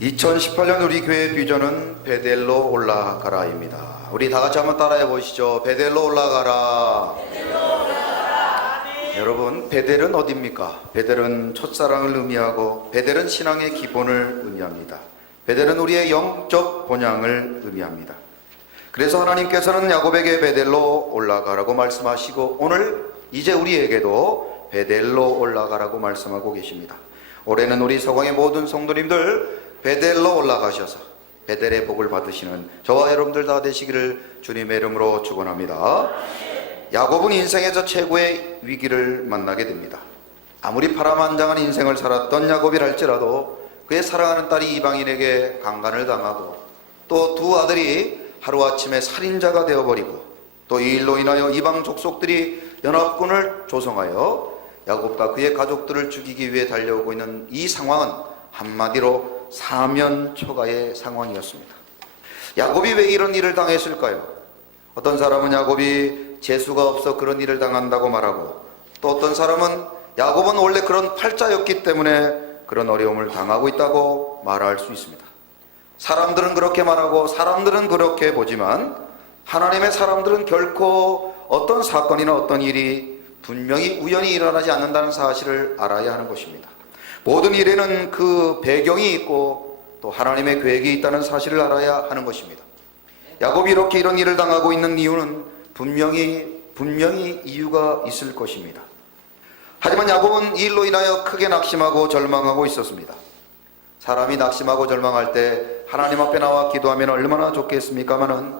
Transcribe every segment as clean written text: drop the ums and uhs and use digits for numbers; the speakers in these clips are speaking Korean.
2018년 우리 교회 비전은 베델로 올라가라입니다. 우리 다 같이 한번 따라해 보시죠. 베델로 올라가라. 여러분, 베델은 어디입니까? 베델은 첫사랑을 의미하고 베델은 신앙의 기본을 의미합니다. 베델은 우리의 영적 본향을 의미합니다. 그래서 하나님께서는 야곱에게 베델로 올라가라고 말씀하시고 오늘 이제 우리에게도 베델로 올라가라고 말씀하고 계십니다. 올해는 우리 서광의 모든 성도님들 베델로 올라가셔서 베델의 복을 받으시는 저와 여러분들 다 되시기를 주님의 이름으로 축원합니다. 야곱은 인생에서 최고의 위기를 만나게 됩니다. 아무리 파란만장한 인생을 살았던 야곱이라 할지라도 그의 사랑하는 딸이 이방인에게 강간을 당하고 또 두 아들이 하루아침에 살인자가 되어버리고 또 이 일로 인하여 이방 족속들이 연합군을 조성하여 야곱과 그의 가족들을 죽이기 위해 달려오고 있는 이 상황은 한마디로 사면초가의 상황이었습니다. 야곱이 왜 이런 일을 당했을까요? 어떤 사람은 야곱이 재수가 없어 그런 일을 당한다고 말하고 또 어떤 사람은 야곱은 원래 그런 팔자였기 때문에 그런 어려움을 당하고 있다고 말할 수 있습니다. 사람들은 그렇게 말하고 사람들은 그렇게 보지만 하나님의 사람들은 결코 어떤 사건이나 어떤 일이 분명히 우연히 일어나지 않는다는 사실을 알아야 하는 것입니다. 모든 일에는 그 배경이 있고 또 하나님의 계획이 있다는 사실을 알아야 하는 것입니다. 야곱이 이렇게 이런 일을 당하고 있는 이유는 분명히 이유가 있을 것입니다. 하지만 야곱은 이 일로 인하여 크게 낙심하고 절망하고 있었습니다. 사람이 낙심하고 절망할 때 하나님 앞에 나와 기도하면 얼마나 좋겠습니까마는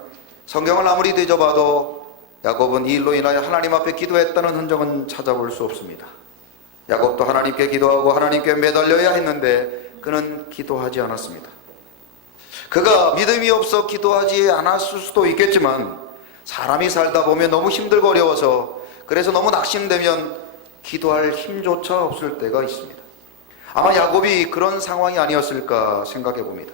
성경을 아무리 뒤져봐도 야곱은 이 일로 인하여 하나님 앞에 기도했다는 흔적은 찾아볼 수 없습니다. 야곱도 하나님께 기도하고 하나님께 매달려야 했는데 그는 기도하지 않았습니다. 그가 믿음이 없어 기도하지 않았을 수도 있겠지만 사람이 살다 보면 너무 힘들고 어려워서 그래서 너무 낙심되면 기도할 힘조차 없을 때가 있습니다. 아마 야곱이 그런 상황이 아니었을까 생각해 봅니다.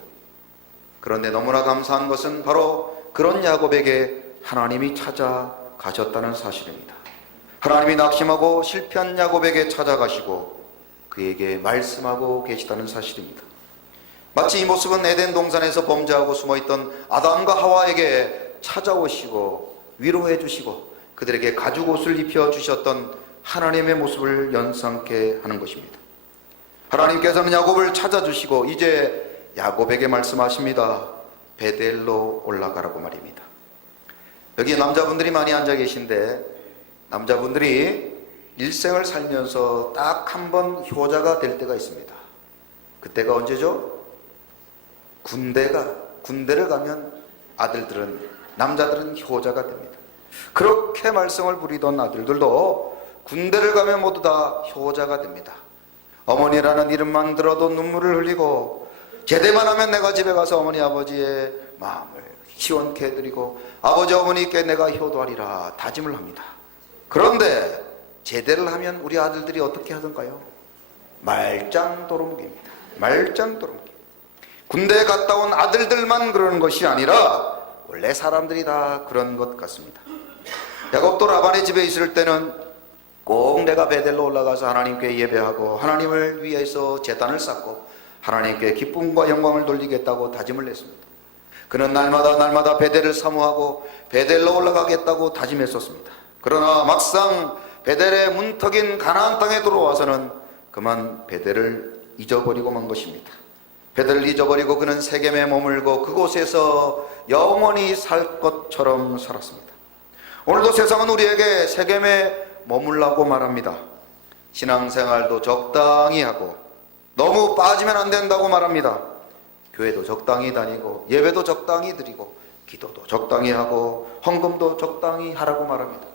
그런데 너무나 감사한 것은 바로 그런 야곱에게 하나님이 찾아가셨다는 사실입니다. 하나님이 낙심하고 실패한 야곱에게 찾아가시고 그에게 말씀하고 계시다는 사실입니다. 마치 이 모습은 에덴 동산에서 범죄하고 숨어있던 아담과 하와에게 찾아오시고 위로해 주시고 그들에게 가죽옷을 입혀주셨던 하나님의 모습을 연상케 하는 것입니다. 하나님께서는 야곱을 찾아주시고 이제 야곱에게 말씀하십니다. 베델로 올라가라고 말입니다. 여기 남자분들이 많이 앉아 계신데 남자분들이 일생을 살면서 딱 한 번 효자가 될 때가 있습니다. 그때가 언제죠? 군대를 가면 남자들은 효자가 됩니다. 그렇게 말썽을 부리던 아들들도 군대를 가면 모두 다 효자가 됩니다. 어머니라는 이름만 들어도 눈물을 흘리고 제대만 하면 내가 집에 가서 어머니 아버지의 마음을 시원케 해드리고 아버지 어머니께 내가 효도하리라 다짐을 합니다. 그런데 제대를 하면 우리 아들들이 어떻게 하던가요? 말짱도루묵입니다. 말짱도루묵. 군대에 갔다 온 아들들만 그러는 것이 아니라 원래 사람들이 다 그런 것 같습니다. 야곱도 라반의 집에 있을 때는 꼭 내가 베델로 올라가서 하나님께 예배하고 하나님을 위해서 제단을 쌓고 하나님께 기쁨과 영광을 돌리겠다고 다짐을 했습니다. 그는 날마다 베델을 사모하고 베델로 올라가겠다고 다짐했었습니다. 그러나 막상 베델의 문턱인 가나안 땅에 들어와서는 그만 베델을 잊어버리고 만 것입니다. 베델을 잊어버리고 그는 세겜에 머물고 그곳에서 영원히 살 것처럼 살았습니다. 오늘도 세상은 우리에게 세겜에 머물라고 말합니다. 신앙생활도 적당히 하고 너무 빠지면 안 된다고 말합니다. 교회도 적당히 다니고 예배도 적당히 드리고 기도도 적당히 하고 헌금도 적당히 하라고 말합니다.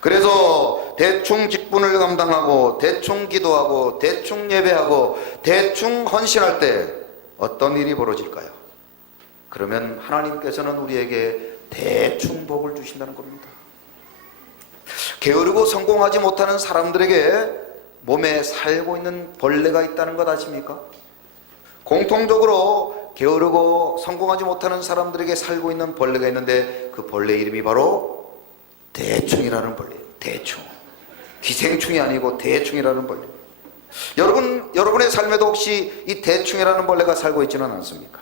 그래서 대충 직분을 감당하고 대충 기도하고 대충 예배하고 대충 헌신할 때 어떤 일이 벌어질까요? 그러면 하나님께서는 우리에게 대충 복을 주신다는 겁니다. 게으르고 성공하지 못하는 사람들에게 몸에 살고 있는 벌레가 있다는 것 아십니까? 공통적으로 게으르고 성공하지 못하는 사람들에게 살고 있는 벌레가 있는데 그 벌레 이름이 바로 대충이라는 벌레예요. 대충. 기생충이 아니고 대충이라는 벌레. 여러분의 삶에도 혹시 이 대충이라는 벌레가 살고 있지는 않습니까?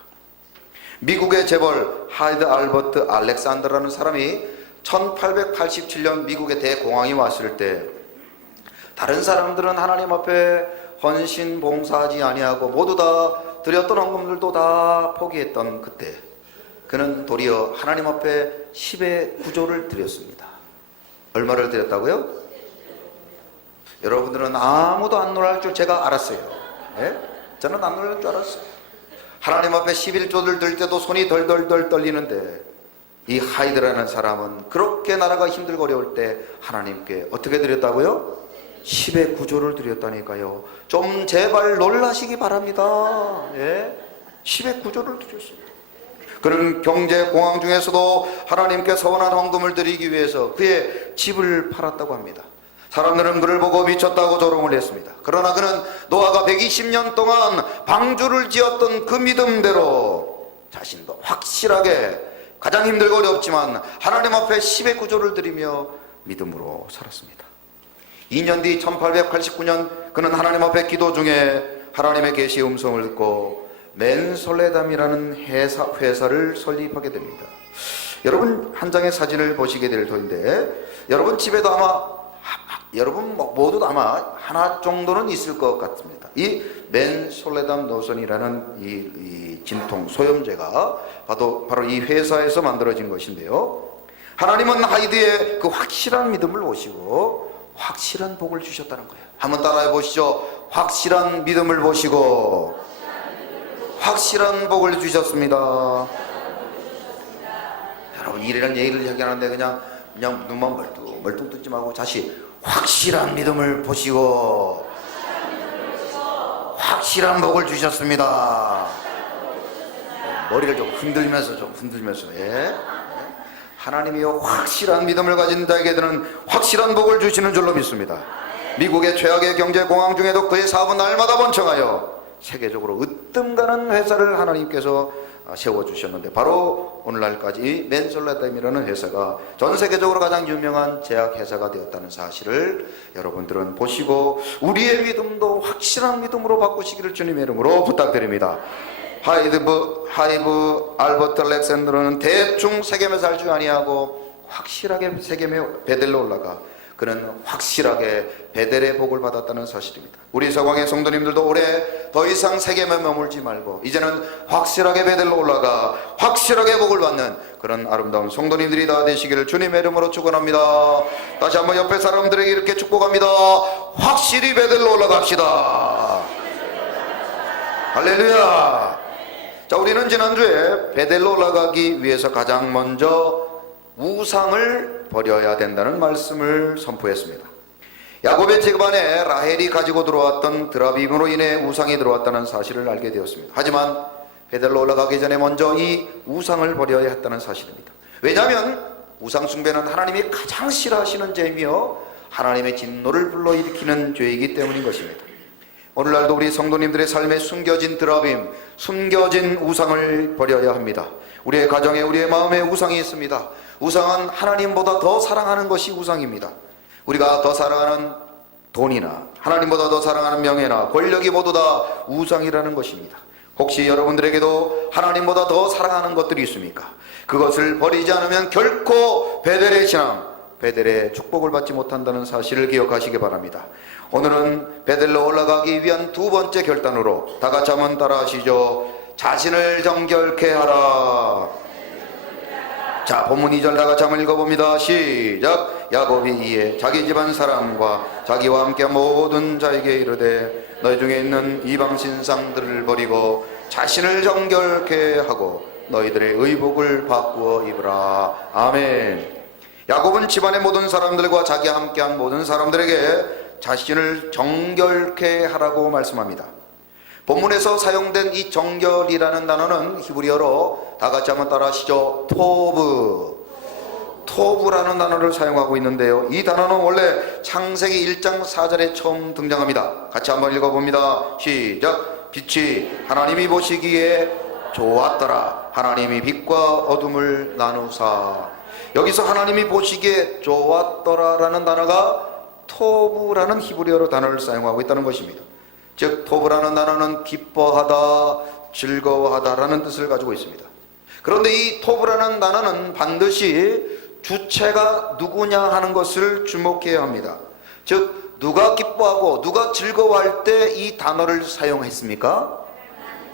미국의 재벌 하이드 알버트 알렉산더라는 사람이 1887년 미국의 대공황이 왔을 때 다른 사람들은 하나님 앞에 헌신 봉사하지 아니하고 모두 다 드렸던 헌금들도 다 포기했던 그때 그는 도리어 하나님 앞에 10의 구조를 드렸습니다. 얼마를 드렸다고요? 여러분들은 아무도 안 놀랄 줄 제가 알았어요. 네? 저는 안 놀랄 줄 알았어요. 하나님 앞에 11조를 들 때도 손이 덜덜덜 떨리는데 이 하이드라는 사람은 그렇게 나라가 힘들고 어려울 때 하나님께 어떻게 드렸다고요? 10의 구조를 드렸다니까요. 좀 제발 놀라시기 바랍니다. 예? 10의 구조를 드렸습니다. 그는 경제 공황 중에서도 하나님께 서원한 헌금을 드리기 위해서 그의 집을 팔았다고 합니다. 사람들은 그를 보고 미쳤다고 조롱을 했습니다. 그러나 그는 노아가 120년 동안 방주를 지었던 그 믿음대로 자신도 확실하게 가장 힘들고 어렵지만 하나님 앞에 10의 구조를 드리며 믿음으로 살았습니다. 2년 뒤 1889년 그는 하나님 앞에 기도 중에 하나님의 계시의 음성을 듣고 맨솔레담이라는 회사를 설립하게 됩니다. 여러분 한 장의 사진을 보시게 될 터인데 여러분 집에도 여러분 모두 아마 하나 정도는 있을 것 같습니다. 이 맨솔레담 노선이라는 이 진통 소염제가 바로 이 회사에서 만들어진 것인데요. 하나님은 하이드의 그 확실한 믿음을 보시고 확실한 복을 주셨다는 거예요. 한번 따라해 보시죠. 확실한 믿음을 보시고 확실한 복을 주셨습니다. 여러분 이런 얘기를 얘기하는데 그냥 눈만 멀뚱 뜨지 말고 다시 확실한 믿음을 보시고 확실한 복을 주셨습니다. 머리를 좀 흔들면서 예? 하나님이요 확실한 믿음을 가진 자에게는 확실한 복을 주시는 줄로 믿습니다. 미국의 최악의 경제 공황 중에도 그의 사업은 날마다 번창하여 세계적으로 으뜸가는 회사를 하나님께서 세워주셨는데 바로 오늘날까지 이 맨솔레담이라는 회사가 전 세계적으로 가장 유명한 제약회사가 되었다는 사실을 여러분들은 보시고 우리의 믿음도 확실한 믿음으로 바꾸시기를 주님의 이름으로 부탁드립니다. 하이브 알버트 알렉산더는 대충 세겜에 살지 아니하고 확실하게 세겜에 베델로 올라가 그는 확실하게 베델의 복을 받았다는 사실입니다. 우리 서광의 성도님들도 올해 더 이상 세겜에 머물지 말고 이제는 확실하게 베델로 올라가 확실하게 복을 받는 그런 아름다운 성도님들이 다 되시기를 주님의 이름으로 축원합니다. 다시 한번 옆에 사람들에게 이렇게 축복합니다. 확실히 베델로 올라갑시다. 할렐루야. 자, 우리는 지난주에 베델로 올라가기 위해서 가장 먼저 우상을 버려야 된다는 말씀을 선포했습니다. 야곱의 집안에 라헬이 가지고 들어왔던 드라빔으로 인해 우상이 들어왔다는 사실을 알게 되었습니다. 하지만 베델로 올라가기 전에 먼저 이 우상을 버려야 했다는 사실입니다. 왜냐하면 우상 숭배는 하나님이 가장 싫어하시는 죄이며 하나님의 진노를 불러일으키는 죄이기 때문인 것입니다. 오늘날도 우리 성도님들의 삶에 숨겨진 드라빔, 숨겨진 우상을 버려야 합니다. 우리의 가정에 우리의 마음에 우상이 있습니다. 우상은 하나님보다 더 사랑하는 것이 우상입니다. 우리가 더 사랑하는 돈이나 하나님보다 더 사랑하는 명예나 권력이 모두 다 우상이라는 것입니다. 혹시 여러분들에게도 하나님보다 더 사랑하는 것들이 있습니까? 그것을 버리지 않으면 결코 베델의 신앙, 베델의 축복을 받지 못한다는 사실을 기억하시기 바랍니다. 오늘은 베델로 올라가기 위한 두 번째 결단으로 다 같이 한번 따라하시죠. 자신을 정결케 하라. 자, 본문 2절 다 같이 한번 읽어봅니다. 시작. 야곱이 이에 자기 집안 사람과 자기와 함께 모든 자에게 이르되 너희 중에 있는 이방 신상들을 버리고 자신을 정결케 하고 너희들의 의복을 바꾸어 입으라. 아멘. 야곱은 집안의 모든 사람들과 자기와 함께한 모든 사람들에게 자신을 정결케 하라고 말씀합니다. 본문에서 사용된 이 정결이라는 단어는 히브리어로 다 같이 한번 따라하시죠. 토브라는 단어를 사용하고 있는데요. 이 단어는 원래 창세기 1장 4절에 처음 등장합니다. 같이 한번 읽어봅니다. 시작. 빛이 하나님이 보시기에 좋았더라. 하나님이 빛과 어둠을 나누사. 여기서 하나님이 보시기에 좋았더라라는 단어가 토브라는 히브리어로 단어를 사용하고 있다는 것입니다. 즉 토브라는 단어는 기뻐하다, 즐거워하다라는 뜻을 가지고 있습니다. 그런데 이 토브라는 단어는 반드시 주체가 누구냐 하는 것을 주목해야 합니다. 즉 누가 기뻐하고 누가 즐거워할 때 이 단어를 사용했습니까?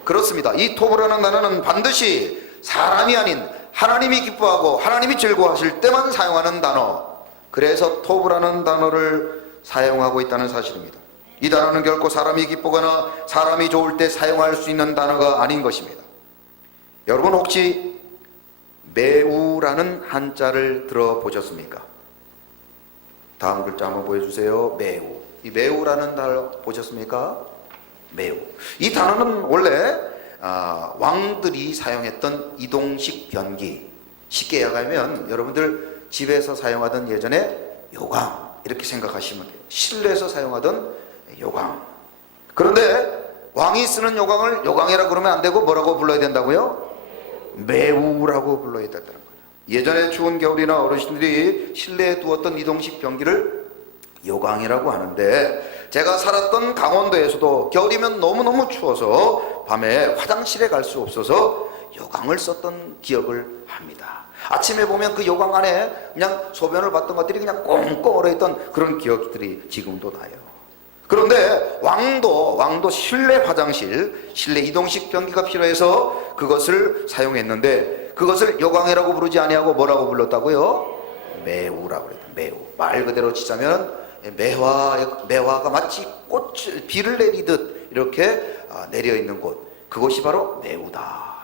그렇습니다. 이 토브라는 단어는 반드시 사람이 아닌 하나님이 기뻐하고 하나님이 즐거워하실 때만 사용하는 단어, 그래서 토브라는 단어를 사용하고 있다는 사실입니다. 이 단어는 결코 사람이 기쁘거나 사람이 좋을 때 사용할 수 있는 단어가 아닌 것입니다. 여러분 혹시 매우라는 한자를 들어보셨습니까? 다음 글자 한번 보여주세요. 매우. 이 매우라는 단어 보셨습니까? 매우. 이 단어는 원래 왕들이 사용했던 이동식 변기, 쉽게 얘기하면 여러분들 집에서 사용하던 예전에 요강 이렇게 생각하시면 돼요. 실내에서 사용하던 요강. 그런데 왕이 쓰는 요강을 요강이라 그러면 안 되고 뭐라고 불러야 된다고요? 매우라고 불러야 된다는 거예요. 예전에 추운 겨울이나 어르신들이 실내에 두었던 이동식 변기를 요강이라고 하는데, 제가 살았던 강원도에서도 겨울이면 너무너무 추워서 밤에 화장실에 갈 수 없어서 요강을 썼던 기억을 합니다. 아침에 보면 그 요강 안에 그냥 소변을 봤던 것들이 그냥 꽁꽁 얼어있던 그런 기억들이 지금도 나요. 그런데 왕도 실내 화장실, 실내 이동식 변기가 필요해서 그것을 사용했는데, 그것을 요강이라고 부르지 아니하고 뭐라고 불렀다고요? 매우라고 그랬다. 매우. 말 그대로 치자면 매화가 마치 비를 내리듯 이렇게 내려있는 곳, 그것이 바로 매우다.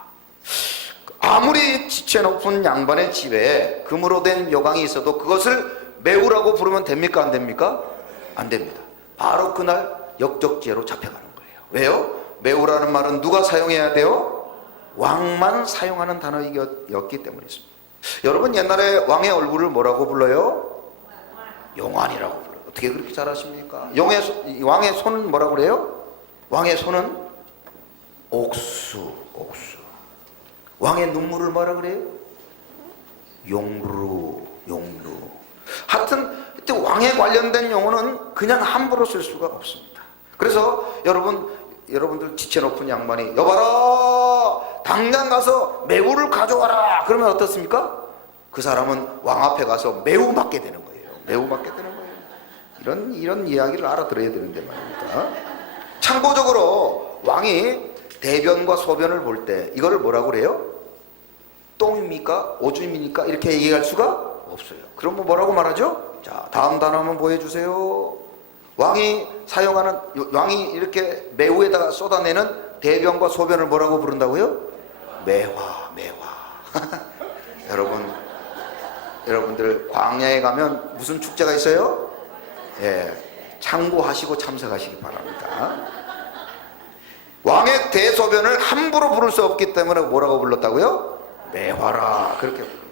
아무리 지체 높은 양반의 집에 금으로 된 요강이 있어도 그것을 매우라고 부르면 됩니까? 안 됩니까? 안 됩니다. 바로 그날 역적죄로 잡혀가는 거예요. 왜요? 매우라는 말은 누가 사용해야 돼요? 왕만 사용하는 단어였기 때문이었습니다. 여러분 옛날에 왕의 얼굴을 뭐라고 불러요? 용환이라고 불러요. 어떻게 그렇게 잘 아십니까? 왕의 손은 뭐라고 그래요? 왕의 손은 옥수. 왕의 눈물을 뭐라 그래요? 용루. 하여튼 왕에 관련된 용어는 그냥 함부로 쓸 수가 없습니다. 그래서 여러분들 지체 높은 양반이 여봐라, 당장 가서 매우를 가져와라 그러면 어떻습니까? 그 사람은 왕 앞에 가서 매우 맞게 되는 거예요. 매우 맞게 되는 거예요. 이런 이야기를 알아들어야 되는데 말입니다. 참고적으로 왕이 대변과 소변을 볼 때 이거를 뭐라고 그래요? 똥입니까? 오줌입니까? 이렇게 얘기할 수가 없어요. 그럼 뭐라고 말하죠? 자, 다음 단어 한번 보여주세요. 왕이 이렇게 매우에다가 쏟아내는 대변과 소변을 뭐라고 부른다고요? 매화. 여러분들 광야에 가면 무슨 축제가 있어요? 참고하시고 참석하시기 바랍니다. 왕의 대소변을 함부로 부를 수 없기 때문에 뭐라고 불렀다고요? 매화라, 그렇게 부릅니다.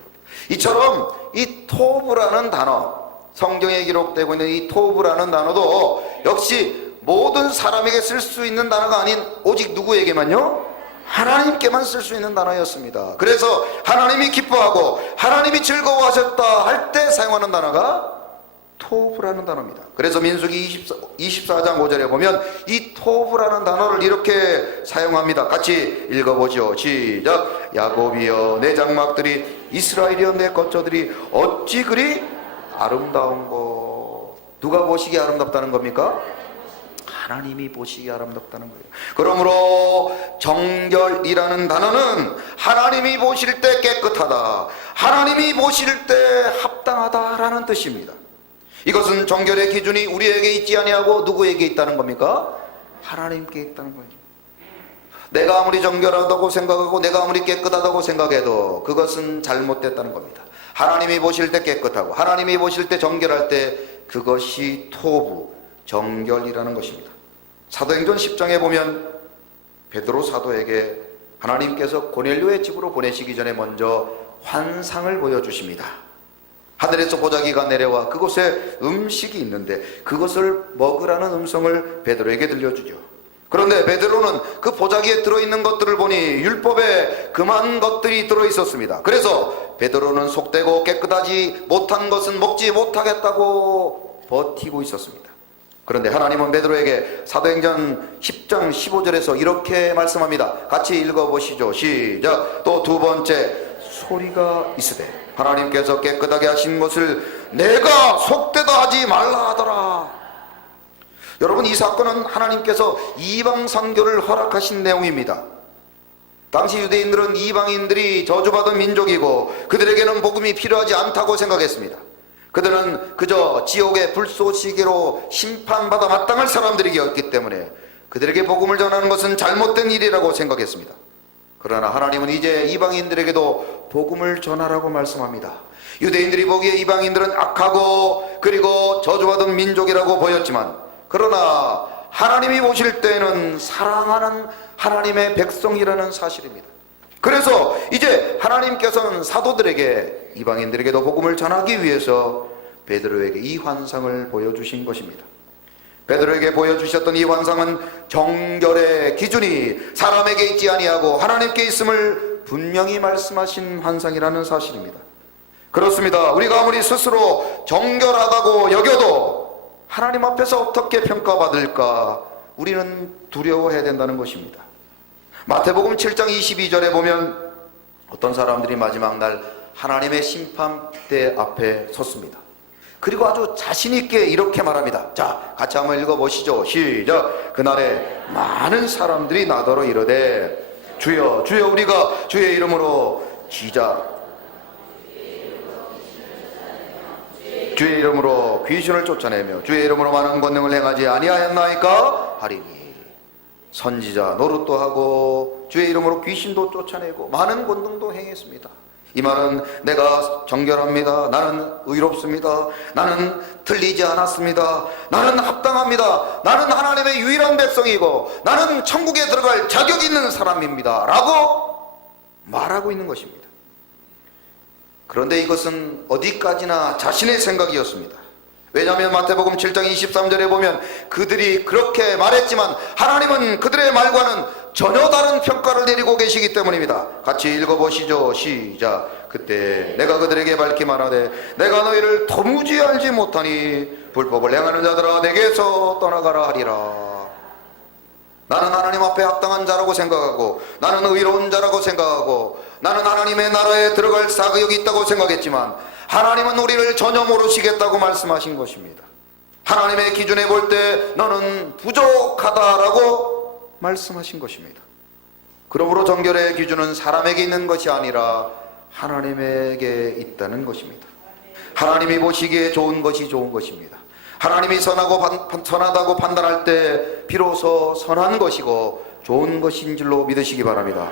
이처럼 이 토브라는 단어, 성경에 기록되고 있는 이 토브라는 단어도 역시 모든 사람에게 쓸 수 있는 단어가 아닌 오직 누구에게만요? 하나님께만 쓸 수 있는 단어였습니다. 그래서 하나님이 기뻐하고 하나님이 즐거워하셨다 할 때 사용하는 단어가 토브라는 단어입니다. 그래서 민수기 24장 5절에 보면 이 토브라는 단어를 이렇게 사용합니다. 같이 읽어보죠. 시작. 야곱이여 내 장막들이, 이스라엘이여 내 거처들이 어찌 그리 아름다운고. 누가 보시기에 아름답다는 겁니까? 하나님이 보시기에 아름답다는 거예요. 그러므로 정결이라는 단어는 하나님이 보실 때 깨끗하다, 하나님이 보실 때 합당하다라는 뜻입니다. 이것은 정결의 기준이 우리에게 있지 아니하고 누구에게 있다는 겁니까? 하나님께 있다는 거예요. 내가 아무리 정결하다고 생각하고 내가 아무리 깨끗하다고 생각해도 그것은 잘못됐다는 겁니다. 하나님이 보실 때 깨끗하고 하나님이 보실 때 정결할 때 그것이 토부, 정결이라는 것입니다. 사도행전 10장에 보면 베드로 사도에게 하나님께서 고넬료의 집으로 보내시기 전에 먼저 환상을 보여주십니다. 하늘에서 보자기가 내려와 그곳에 음식이 있는데 그것을 먹으라는 음성을 베드로에게 들려주죠. 그런데 베드로는 그 보자기에 들어있는 것들을 보니 율법에 금한 것들이 들어있었습니다. 그래서 베드로는 속되고 깨끗하지 못한 것은 먹지 못하겠다고 버티고 있었습니다. 그런데 하나님은 베드로에게 사도행전 10장 15절에서 이렇게 말씀합니다. 같이 읽어보시죠. 시작. 또 두 번째 소리가 있으되 하나님께서 깨끗하게 하신 것을 내가 속되다 하지 말라 하더라. 여러분, 이 사건은 하나님께서 이방 선교를 허락하신 내용입니다. 당시 유대인들은 이방인들이 저주받은 민족이고 그들에게는 복음이 필요하지 않다고 생각했습니다. 그들은 그저 지옥의 불쏘시개로 심판받아 마땅할 사람들이었기 때문에 그들에게 복음을 전하는 것은 잘못된 일이라고 생각했습니다. 그러나 하나님은 이제 이방인들에게도 복음을 전하라고 말씀합니다. 유대인들이 보기에 이방인들은 악하고 그리고 저주받은 민족이라고 보였지만, 그러나 하나님이 보실 때는 사랑하는 하나님의 백성이라는 사실입니다. 그래서 이제 하나님께서는 사도들에게, 이방인들에게도 복음을 전하기 위해서 베드로에게 이 환상을 보여주신 것입니다. 베드로에게 보여주셨던 이 환상은 정결의 기준이 사람에게 있지 아니하고 하나님께 있음을 분명히 말씀하신 환상이라는 사실입니다. 그렇습니다. 우리가 아무리 스스로 정결하다고 여겨도 하나님 앞에서 어떻게 평가받을까 우리는 두려워해야 된다는 것입니다. 마태복음 7장 22절에 보면 어떤 사람들이 마지막 날 하나님의 심판대 앞에 섰습니다. 그리고 아주 자신 있게 이렇게 말합니다. 자, 같이 한번 읽어보시죠. 시작. 그날에 많은 사람들이 나더러 이르되 주여 주여 우리가 주의 이름으로 주의 이름으로 귀신을 쫓아내며 주의 이름으로 많은 권능을 행하지 아니하였나이까 하리니, 선지자 노릇도 하고 주의 이름으로 귀신도 쫓아내고 많은 권능도 행했습니다. 이 말은 내가 정결합니다. 나는 의롭습니다. 나는 틀리지 않았습니다. 나는 합당합니다. 나는 하나님의 유일한 백성이고 나는 천국에 들어갈 자격 있는 사람입니다 라고 말하고 있는 것입니다. 그런데 이것은 어디까지나 자신의 생각이었습니다. 왜냐하면 마태복음 7장 23절에 보면 그들이 그렇게 말했지만 하나님은 그들의 말과는 전혀 다른 평가를 내리고 계시기 때문입니다. 같이 읽어보시죠. 시작. 그때 내가 그들에게 밝히 말하되 내가 너희를 도무지 알지 못하니 불법을 행하는 자들아 내게서 떠나가라 하리라. 나는 하나님 앞에 합당한 자라고 생각하고 나는 의로운 자라고 생각하고 나는 하나님의 나라에 들어갈 자격이 있다고 생각했지만 하나님은 우리를 전혀 모르시겠다고 말씀하신 것입니다. 하나님의 기준에 볼 때 너는 부족하다라고 말씀하신 것입니다. 그러므로 정결의 기준은 사람에게 있는 것이 아니라 하나님에게 있다는 것입니다. 하나님이 보시기에 좋은 것이 좋은 것입니다. 하나님이 선하다고 판단할 때 비로소 선한 것이고 좋은 것인 줄로 믿으시기 바랍니다.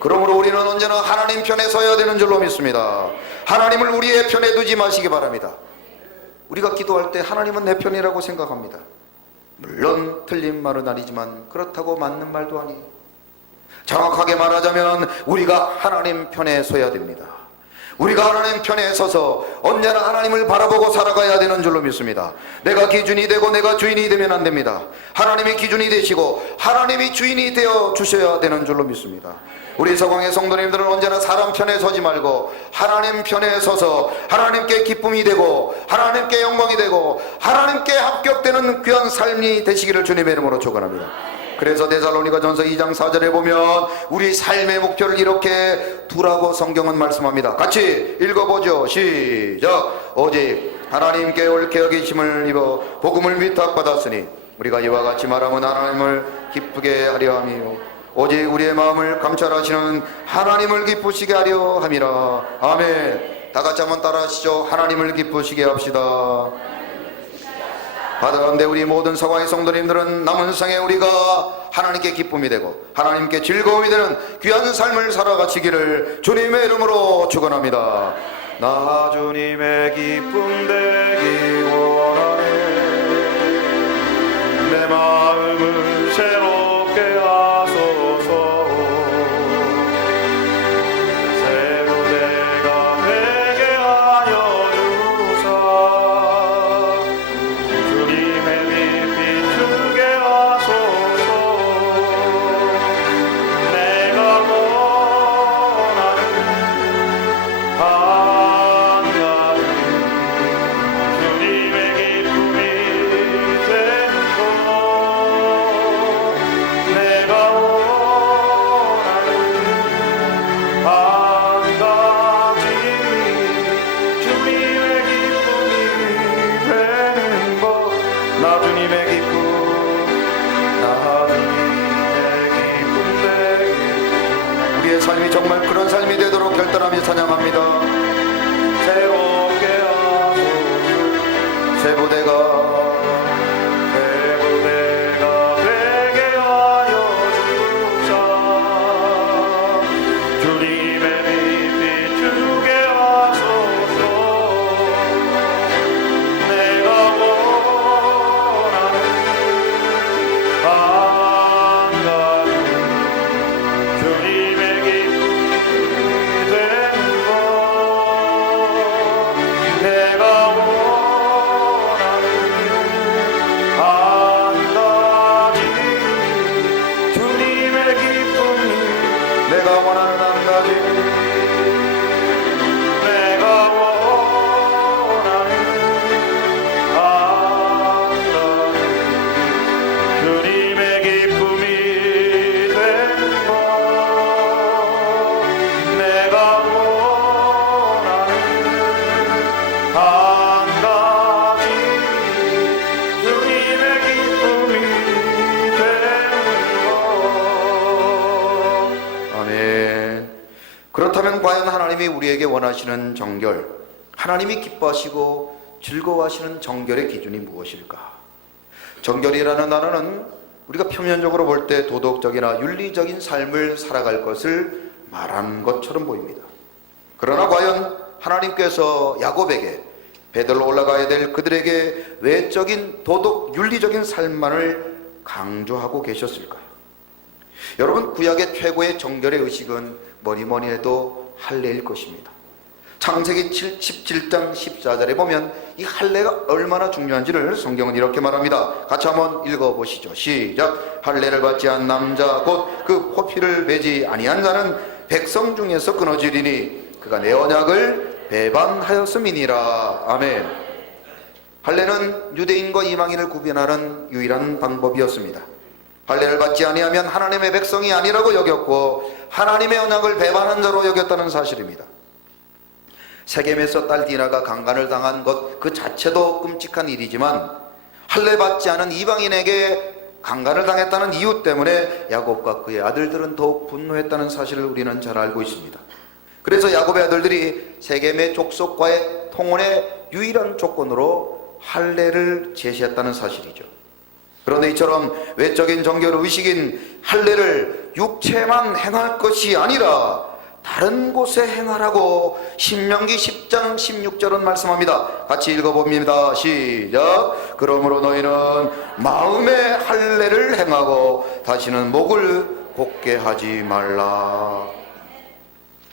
그러므로 우리는 언제나 하나님 편에 서야 되는 줄로 믿습니다. 하나님을 우리의 편에 두지 마시기 바랍니다. 우리가 기도할 때 하나님은 내 편이라고 생각합니다. 물론 틀린 말은 아니지만 그렇다고 맞는 말도 아니에요. 정확하게 말하자면 우리가 하나님 편에 서야 됩니다. 우리가 하나님 편에 서서 언제나 하나님을 바라보고 살아가야 되는 줄로 믿습니다. 내가 기준이 되고 내가 주인이 되면 안 됩니다. 하나님이 기준이 되시고 하나님이 주인이 되어 주셔야 되는 줄로 믿습니다. 우리 서광의 성도님들은 언제나 사람 편에 서지 말고 하나님 편에 서서 하나님께 기쁨이 되고 하나님께 영광이 되고 하나님께 합격되는 귀한 삶이 되시기를 주님의 이름으로 축원합니다. 그래서 데살로니가전서 2장 4절에 보면 우리 삶의 목표를 이렇게 두라고 성경은 말씀합니다. 같이 읽어보죠. 시작. 오직 하나님께 옳게 여기심을 입어 복음을 위탁받았으니 우리가 이와 같이 말하면 하나님을 기쁘게 하려 함이요 오직 우리의 마음을 감찰하시는 하나님을 기쁘시게 하려 함이라. 아멘. 다 같이 한번 따라하시죠. 하나님을 기쁘시게 합시다. 받아가는데 우리 모든 서광의 성도님들은 남은 생에 우리가 하나님께 기쁨이 되고 하나님께 즐거움이 되는 귀한 삶을 살아가시기를 주님의 이름으로 축원합니다. 나 주님의 기쁨 되기 원하네. 내 마음을 새롭게 하소서. 새로 내가 되게 하여 주사. 주님의 빛 비추게 하소서. 내가 원하는 한 가지 주님의 기쁨이 되는 삶이 정말 그런 삶이 되도록 결단하며 찬양합니다. 새롭게 하소서. 새 부대가 내가 되게 하여 주사. 주님의 빛 비추게 하소서. 내가 원하는 한 가지 주님의 기쁨이 되는 것. 내가 원하는 한 가지 주님의 기쁨이. 내가 원하는 한 가지 내가 원하는 한 가지 주님의 기쁨이 되는 것. 내가 원하는 한 가지 주님의 기쁨이 되는 것. 아멘. 그렇다면 과연 하나님이 우리에게 원하시는 정결, 하나님이 기뻐하시고 즐거워하시는 정결의 기준이 무엇일까? 정결이라는 단어는 우리가 표면적으로 볼 때 도덕적이나 윤리적인 삶을 살아갈 것을 말하는 것처럼 보입니다. 그러나 과연 하나님께서 야곱에게 베들로 올라가야 될 그들에게 외적인 도덕 윤리적인 삶만을 강조하고 계셨을까요? 여러분, 구약의 최고의 정결의 의식은 뭐니 해도 할례일 것입니다. 창세기 17장 14절에 보면 이 할례가 얼마나 중요한지를 성경은 이렇게 말합니다. 같이 한번 읽어보시죠. 시작. 할례를 받지 않은 남자 곧 그 포피를 매지 아니한 자는 백성 중에서 끊어지리니 그가 내 언약을 배반하였음이니라. 아멘. 할례는 유대인과 이방인을 구별하는 유일한 방법이었습니다. 할례를 받지 아니하면 하나님의 백성이 아니라고 여겼고 하나님의 언약을 배반한 자로 여겼다는 사실입니다. 세겜에서 딸 디나가 강간을 당한 것 그 자체도 끔찍한 일이지만 할례 받지 않은 이방인에게 강간을 당했다는 이유 때문에 야곱과 그의 아들들은 더욱 분노했다는 사실을 우리는 잘 알고 있습니다. 그래서 야곱의 아들들이 세겜의 족속과의 통혼의 유일한 조건으로 할례를 제시했다는 사실이죠. 그런데 이처럼 외적인 정결 의식인 할례를 육체만 행할 것이 아니라 다른 곳에 행하라고 신명기 10장 16절은 말씀합니다. 같이 읽어봅니다. 시작. 그러므로 너희는 마음의 할례를 행하고 다시는 목을 곧게 하지 말라.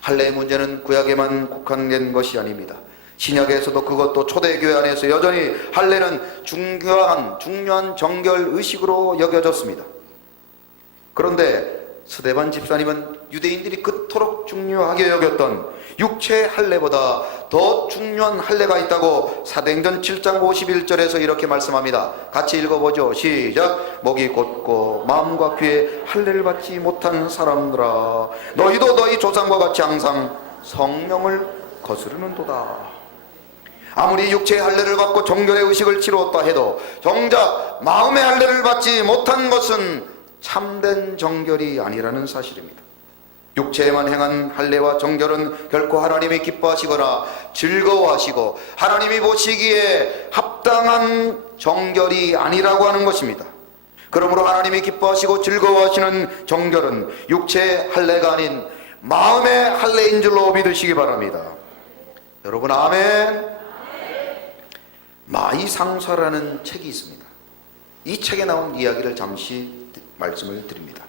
할례의 문제는 구약에만 국한된 것이 아닙니다. 신약에서도 그것도 초대교회 안에서 여전히 할례는 중요한 정결 의식으로 여겨졌습니다. 그런데 스데반 집사님은 유대인들이 그토록 중요하게 여겼던 육체의 할례보다 더 중요한 할례가 있다고 사도행전 7장 51절에서 이렇게 말씀합니다. 같이 읽어보죠. 시작. 목이 곧고 마음과 귀에 할례를 받지 못한 사람들아 너희도 너희 조상과 같이 항상 성령을 거스르는도다. 아무리 육체의 할례를 받고 정결의 의식을 치루었다 해도 정작 마음의 할례를 받지 못한 것은 참된 정결이 아니라는 사실입니다. 육체에만 행한 할례와 정결은 결코 하나님이 기뻐하시거나 즐거워하시고 하나님이 보시기에 합당한 정결이 아니라고 하는 것입니다. 그러므로 하나님이 기뻐하시고 즐거워하시는 정결은 육체의 할례가 아닌 마음의 할례인 줄로 믿으시기 바랍니다. 여러분, 아멘. 마이상사라는 책이 있습니다. 이 책에 나온 이야기를 잠시 말씀을 드립니다.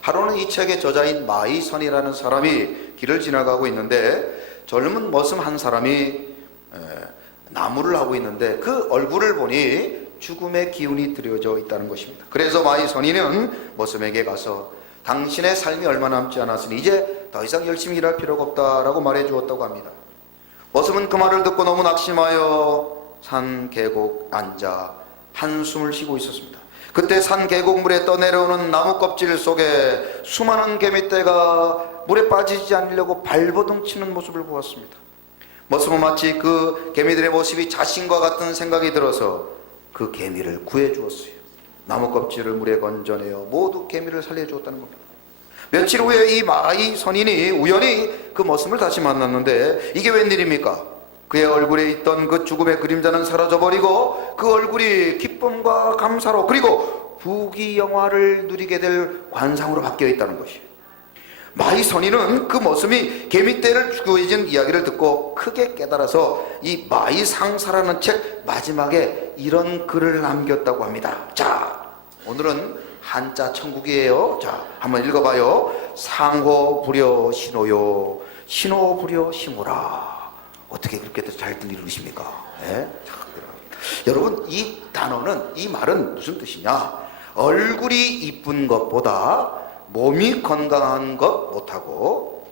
하루는 이 책의 저자인 마이선이라는 사람이 길을 지나가고 있는데 젊은 머슴 한 사람이 나무를 하고 있는데 그 얼굴을 보니 죽음의 기운이 드려져 있다는 것입니다. 그래서 마이선이는 머슴에게 가서 당신의 삶이 얼마 남지 않았으니 이제 더 이상 열심히 일할 필요가 없다라고 말해 주었다고 합니다. 머슴은 그 말을 듣고 너무 낙심하여 산 계곡 앉아 한숨을 쉬고 있었습니다. 그때 산 계곡물에 떠내려오는 나무 껍질 속에 수많은 개미떼가 물에 빠지지 않으려고 발버둥 치는 모습을 보았습니다. 머슴은 마치 그 개미들의 모습이 자신과 같은 생각이 들어서 그 개미를 구해 주었어요. 나무 껍질을 물에 건져내어 모두 개미를 살려 주었다는 겁니다. 며칠 후에 이 마이 선인이 우연히 그 머슴을 다시 만났는데 이게 웬일입니까? 그의 얼굴에 있던 그 죽음의 그림자는 사라져버리고 그 얼굴이 기쁨과 감사로 그리고 부귀영화를 누리게 될 관상으로 바뀌어 있다는 것이에요. 마이 선인은 그 머슴이 개미떼를 구해준 이야기를 듣고 크게 깨달아서 이 마이 상사라는 책 마지막에 이런 글을 남겼다고 합니다. 자, 오늘은 한자 천국이에요. 자, 한번 읽어봐요. 상호부려 신호요, 신호부려 심오라. 어떻게 그렇게 잘 들리십니까? 네? 여러분, 이 단어는, 이 말은 무슨 뜻이냐? 얼굴이 이쁜 것보다 몸이 건강한 것 못하고,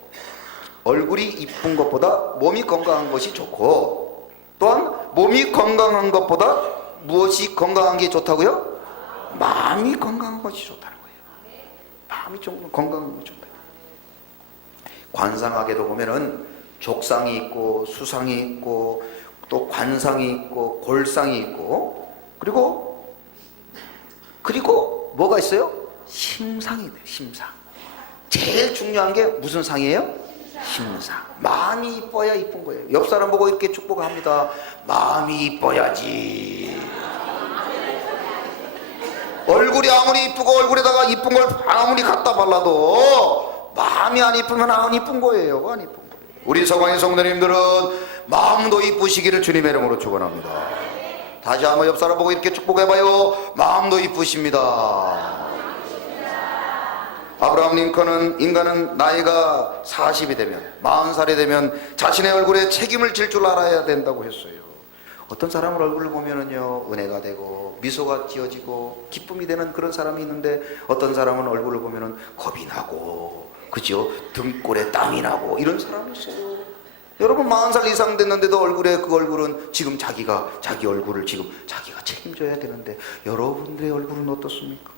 얼굴이 이쁜 것보다 몸이 건강한 것이 좋고, 또한 몸이 건강한 것보다 무엇이 건강한 게 좋다고요? 마음이 건강한 것이 좋다는 거예요. 마음이 좀 건강한 것이 좋다. 관상학에도 보면은 족상이 있고 수상이 있고 또 관상이 있고 골상이 있고 그리고 뭐가 있어요? 심상이 돼요. 심상. 제일 중요한 게 무슨 상이에요? 심상. 마음이 이뻐야 이쁜 거예요. 옆 사람 보고 이렇게 축복합니다. 마음이 이뻐야지. 얼굴이 아무리 이쁘고 얼굴에다가 이쁜 걸 아무리 갖다 발라도 마음이 안 이쁘면 안 이쁜 거예요. 안 이쁜 거예요. 우리 서광의 성도님들은 마음도 이쁘시기를 주님의 이름으로 축원합니다. 다시 한번 옆 사람 보고 이렇게 축복해봐요. 마음도 이쁘십니다. 아브라함 링컨은 인간은 나이가 40이 되면 40살이 되면 자신의 얼굴에 책임을 질 줄 알아야 된다고 했어요. 어떤 사람을 얼굴을 보면은요 은혜가 되고 미소가 지어지고 기쁨이 되는 그런 사람이 있는데 어떤 사람은 얼굴을 보면은 겁이 나고 그죠? 등골에 땀이 나고 이런 사람이 있어요. 여러분 40살 이상 됐는데도 얼굴에 그 얼굴은 지금 자기 얼굴을 지금 자기가 책임져야 되는데 여러분들의 얼굴은 어떻습니까?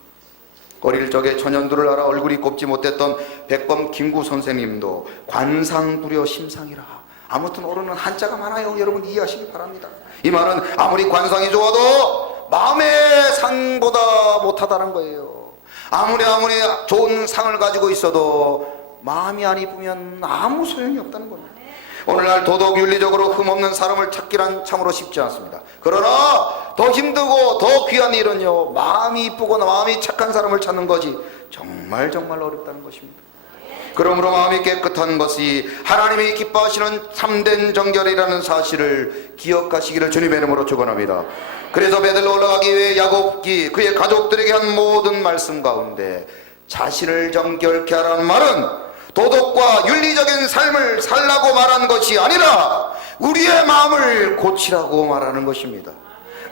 어릴 적에 천연두를 알아 얼굴이 곱지 못했던 백범 김구 선생님도 관상부려 심상이라. 아무튼 어른은 한자가 많아요. 여러분 이해하시기 바랍니다. 이 말은 아무리 관상이 좋아도 마음의 상보다 못하다는 거예요. 아무리 좋은 상을 가지고 있어도 마음이 안 이쁘면 아무 소용이 없다는 겁니다. 오늘날 도덕 윤리적으로 흠없는 사람을 찾기란 참으로 쉽지 않습니다. 그러나 더 힘들고 더 귀한 일은요 마음이 이쁘고 마음이 착한 사람을 찾는 것이 정말 어렵다는 것입니다. 그러므로 마음이 깨끗한 것이 하나님이 기뻐하시는 참된 정결이라는 사실을 기억하시기를 주님의 이름으로 축원합니다. 그래서 베들로 올라가기 위해 야곱기 그의 가족들에게 한 모든 말씀 가운데 자신을 정결케 하라는 말은 도덕과 윤리적인 삶을 살라고 말한 것이 아니라 우리의 마음을 고치라고 말하는 것입니다.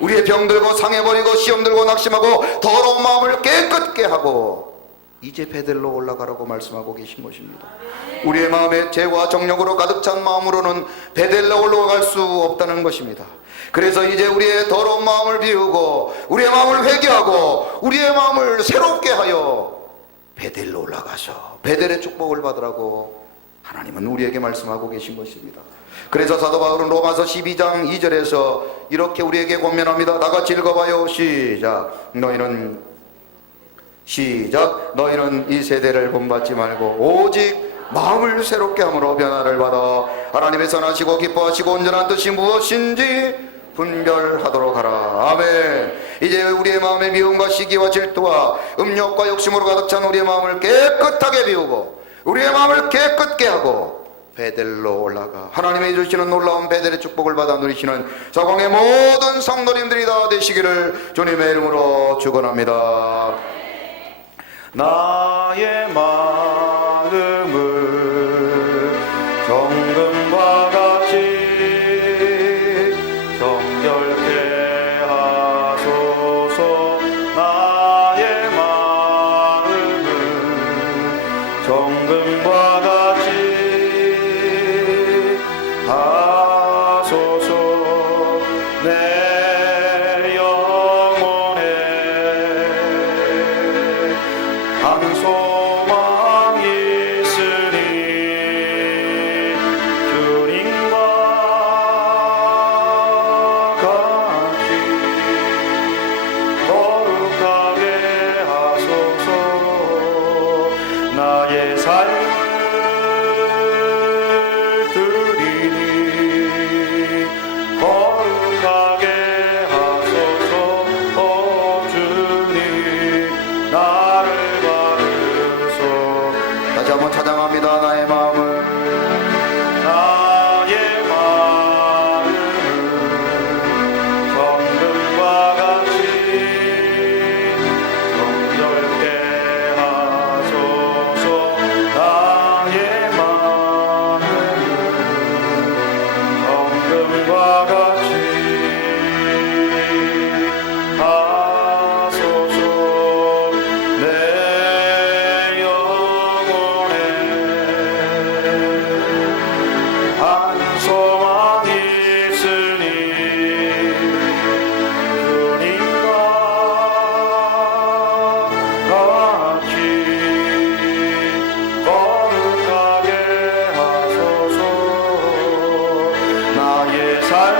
우리의 병들고 상해버리고 시험들고 낙심하고 더러운 마음을 깨끗게 하고 이제 베들로 올라가라고 말씀하고 계신 것입니다. 우리의 마음에 죄와 정욕으로 가득 찬 마음으로는 베들로 올라갈 수 없다는 것입니다. 그래서 이제 우리의 더러운 마음을 비우고 우리의 마음을 회개하고 우리의 마음을 새롭게 하여 베델로 올라가서 베델의 축복을 받으라고 하나님은 우리에게 말씀하고 계신 것입니다. 그래서 사도 바울은 로마서 12장 2절에서 이렇게 우리에게 권면합니다. 다같이 읽어봐요. 시작. 너희는 이 세대를 본받지 말고 오직 마음을 새롭게 함으로 변화를 받아 하나님의 선하시고 기뻐하시고 온전한 뜻이 무엇인지 분별하도록 하라. 아멘. 이제 우리의 마음의 미움과 시기와 질투와 음욕과 욕심으로 가득 찬 우리의 마음을 깨끗하게 비우고 우리의 마음을 깨끗게 하고 베델로 올라가 하나님이 주시는 놀라운 베델의 축복을 받아 누리시는 서광의 모든 성도님들이 다 되시기를 주님의 이름으로 축원합니다. 나의 마음을 정금과 같이 정결케 하소서. 나의 마음을 정금과 같이 하소서. 내 영혼에 한 소망 있으니 주 기도합니다. 나의 마음을 나의 마음을 성금과 같이 정결케 하소서. 나의 마음을 성금과 같이 하소서. 내 영혼에 한 소망 있으니 주님과 같이 거룩하게 하소서. 나의 삶을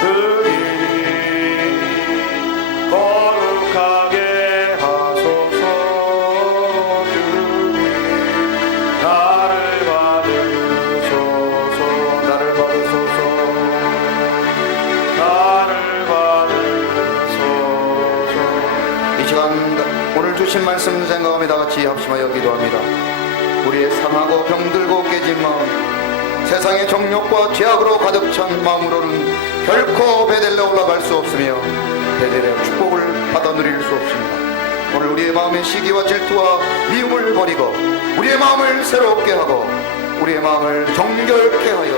드리니 거룩하게 하소서. 주님 나를 받으소서. 나를 받으소서. 나를 받으소서. 이 시간 오늘 주신 말씀 생각하며 다 같이 합심하여 기도합니다. 우리의 상하고 병들고 깨진 마음, 세상의 정욕과 죄악으로 가득 찬 마음으로는 결코 베델에 올라갈 수 없으며 베델의 축복을 받아 누릴 수 없습니다. 오늘 우리의 마음의 시기와 질투와 미움을 버리고 우리의 마음을 새롭게 하고 우리의 마음을 정결케 하여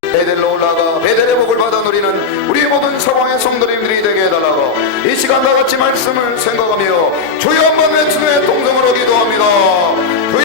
베델로 올라가 베델의 복을 받아 누리는 우리 모든 성황의 성도님들이 되게 해달라고 이 시간 다 같이 말씀을 생각하며 주여 한번 외치며 동성으로 기도합니다.